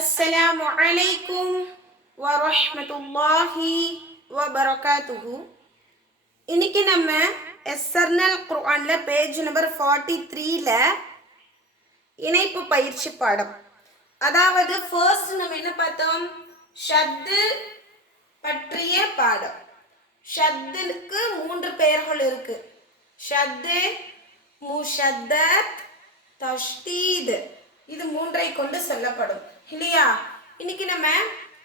அஸ்ஸலாமு அலைக்கும் வரஹ்மத்துல்லாஹி வபரகாத்துஹு. இன்னைக்கு நம்ம எஸ்ஸர்னல் குர்ஆன்ல பேஜ் நம்பர் 43ல இணைப்பு பயிற்சி பாடம். அதாவது ஃபர்ஸ்ட் நம்ம என்ன பார்த்தோம்? ஷத்து பற்றிய பாடம். ஷத்துக்கு 3 பெயர்கள் இருக்கு. ஷத்து, முஷத்தத், தஷ்தீத். இது 3ஐ கொண்டு சொல்லப்படும் இல்லையா? இன்னைக்கு நம்ம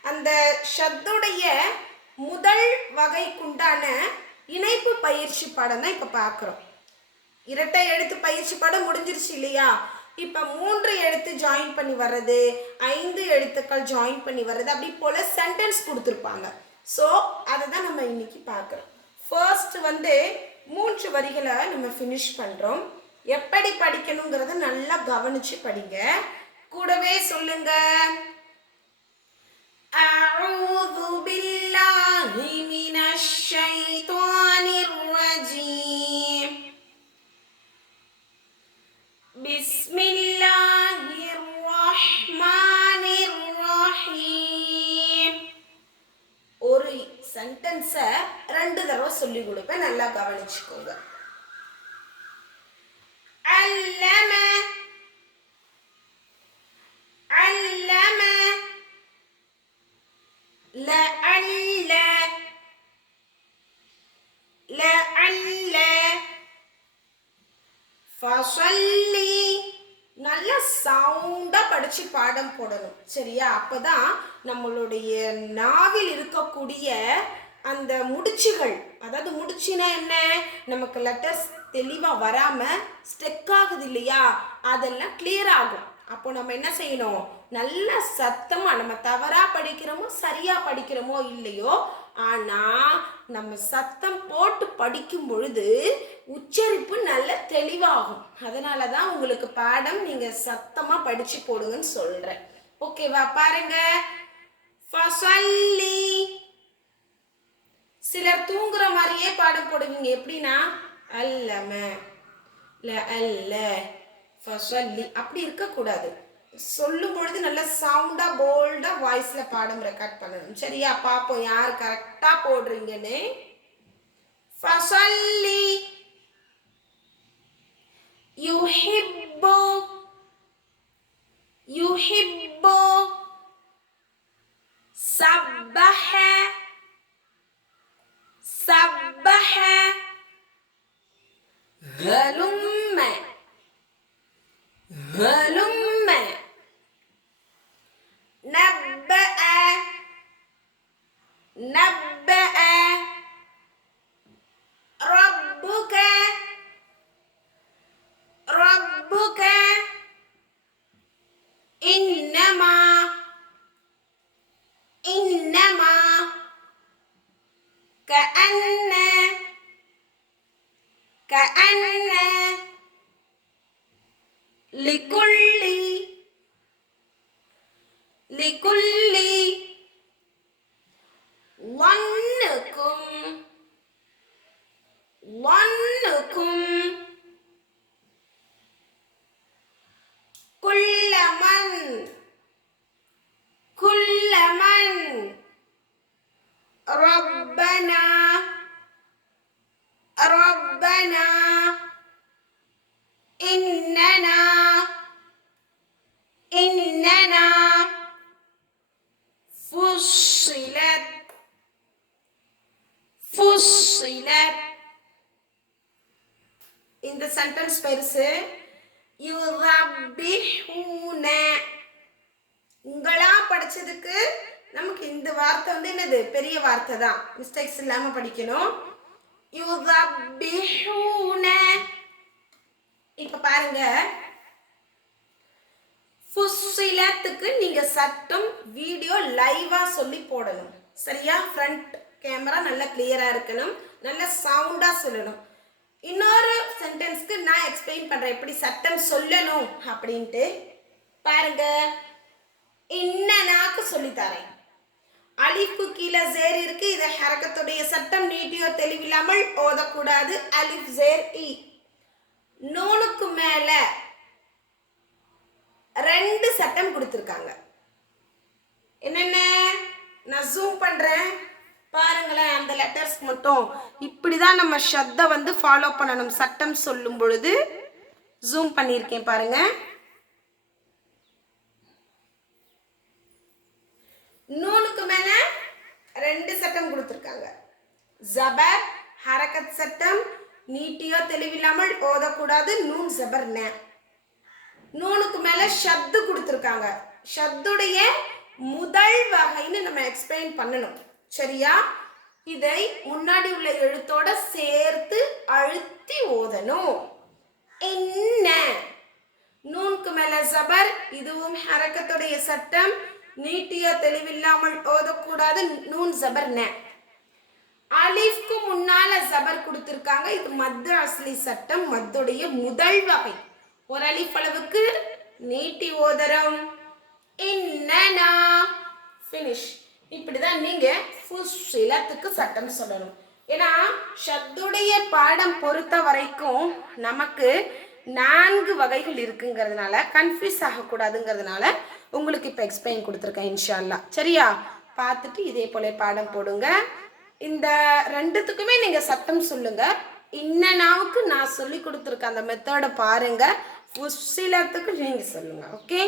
அந்த ஷத்துடைய முதல் வகைக்குண்டான இணைப்பு பயிற்சி பாடம் தான் இப்போ பார்க்குறோம். இரட்டை எழுத்து பயிற்சி பாடம் முடிஞ்சிருச்சு இல்லையா? இப்போ 3 எழுத்து ஜாயின் பண்ணி வர்றது, 5 எழுத்துக்கள் ஜாயின் பண்ணி வர்றது, அப்படி போல் சென்டென்ஸ் கொடுத்துருப்பாங்க. ஸோ அதை தான் நம்ம இன்னைக்கு பார்க்குறோம். ஃபர்ஸ்ட் 3 வரிகளை நம்ம ஃபினிஷ் பண்ணுறோம். எப்படி படிக்கணுங்கிறத நல்லா கவனிச்சு படிங்க. கூடவே சொல்லுங்க, அஊது பில்லாஹி மினஷ் ஷைத்தானிர் ரஜீம், பிஸ்மில்லாஹிர் ரஹ்மானிர் ரஹீம். ஒரு சென்டென்ஸை 2 தடவை சொல்லி கொடுப்பேன், நல்லா கவனிச்சுக்கோங்க. علم علم لعل لعل فصلي. நல்ல சவுண்டா படிச்சு பாடம் போடணும், சரியா? அப்பதான் நம்மளுடைய நாவில் இருக்கக்கூடிய அந்த முடிச்சுகள், அதாவது முடிச்சுனா என்ன, நமக்கு லெட்டர்ஸ் தெளிவாக வராமல் ஸ்டெக் ஆகுது இல்லையா, அதெல்லாம் கிளியர் ஆகும். அப்போ நம்ம என்ன செய்யணும்? நல்ல சத்தமாக, நம்ம தவறாக படிக்கிறோமோ சரியாக படிக்கிறோமோ இல்லையோ, ஆனால் நம்ம சத்தம் போட்டு படிக்கும் பொழுது உச்சரிப்பு நல்ல தெளிவாகும். அதனால தான் உங்களுக்கு பாடம் நீங்கள் சத்தமாக படித்து போடுங்கன்னு சொல்கிறேன். ஓகேவா? பாருங்க, ஃபஸல்லி. சிலர் தூங்குற மாதிரியே பாடம் போடுவீங்க. எப்படின்னா அல்லம லஅல்ல ஃபஸல்லி, அப்படி இருக்கக்கூடாது. சொல்லும் பொழுது நல்ல சவுண்டா போல்டா வாய்ஸ்ல பாடம் ரெக்கார்ட் பண்ணணும், சரியா? பார்ப்போம் யார் கரெக்டா போடுறீங்கன்னு. ஃபஸல்லி யுஹிப்பு யுஹிப்பு சப்பஹ சப்பஹ هلم هلم نبأ نبأ ربك ربك إنما إنما كأن كأن لكل لكل ظنكم ظنكم كل من ربنا ربنا إننا إننا فصلت فصلت. இந்த சென்டென்ஸ் பெருசு. யுதப்பிஹூன, உங்களா படிச்சதுக்கு நமக்கு இந்த வார்த்தை என்னது, பெரிய வார்த்தை தான், மிஸ்டேக்ஸ் இல்லாம படிக்கணும். யுதப்பிஹூன. இப்ப பாருங்க, ஃபுஸ்ஸிலத்துக்கு நீங்க சட்டம் வீடியோ லைவா சொல்லி போடணும், சரியா? ஃப்ரண்ட் கேமரா நல்லா கிளியரா இருக்கணும், நல்ல சவுண்டா சொல்லணும். இன்னொரு சென்டென்ஸ்க்கு நான் எக்ஸ்பிளைன் பண்றேன் எப்படி சட்டம் சொல்லணும் அப்படின்ட்டு. பாருங்க, இன்னனாக்கு சொல்லித்தரேன். அலிஃப்க்கு கீழே ஜேர் இருக்கு, இதை ஹரக்கத்துடைய சட்டம் நீட்டியோ தெளிவில்லாமல் ஓதக்கூடாது. அலிஃப் ஜேர் இ. நூனுக்கு மேல 2 சட்டம் கொடுத்துருக்காங்க. என்னென்ன நான் ஜூம் பண்றேன் பாருங்களேன். அந்த லெட்டர்ஸ்க்கு மட்டும் இப்படிதான் நம்ம ஷத்தை வந்து ஃபாலோ பண்ணணும். சட்டம் சொல்லும் பொழுது ஜூம் பண்ணியிருக்கேன் பாருங்க. நூனுக்கு மேல 2 சட்டம் கொடுத்துருக்காங்க. ஜபர் ஹரக்கத் சட்டம், நீட்டியோ தெளிவில்லாமல் ஓதக்கூடாது. நூன் ஜபர் ந. நூனுக்கு மேல ஷத்து கொடுத்துருக்காங்க. ஷத்துடைய முதல் வகைன்னு நம்ம எக்ஸ்பிளைன் பண்ணணும். சரியா? இதை முன்னாடி உள்ள எழுத்தோட சேர்த்து அழுத்தி ஓதணும். என்ன நூனுக்கு மேல ஜபர், இதுவும் ஹரக்கத்துடைய சட்டம். நீட்டியோ தெளிவில்லாமல் ஓதக்கூடாது. நூன் ஜபர் ந. அலிஃப்க்கு முன்னால ஜபர் கொடுத்திருக்காங்க. இது மத்து அஸ்லி சட்டம், மத்துடைய முதல் வகை. ஒரு அலிஃப் அளவுக்கு நீட்டி ஓதரம். இன்னனா ஃபினிஷ். இப்படிதான் நீங்க ஃபுஸ்ஸிலத்துக்கு சட்டம் சொல்லணும். ஏன்னா ஷத்துடைய பாடம் பொறுத்த வரைக்கும் நமக்கு 4 வகைகள் இருக்குங்கிறதுனால கன்ஃபியூஸ் ஆகக்கூடாதுங்கிறதுனால உங்களுக்கு இப்போ எக்ஸ்பிளைன் கொடுத்துருக்கேன் இன்ஷா அல்லாஹ். சரியா? பார்த்துட்டு இதே போல பாடம் போடுங்க. இந்த 2த்துக்குமே நீங்க சட்டம் சொல்லுங்க. இன்னனாவுக்கு நான் சொல்லி கொடுத்துருக்க அந்த மெத்தடை பாருங்க. ஃபுஸ்ஸிலத்துக்கு நீங்க சொல்லுங்க. ஓகே?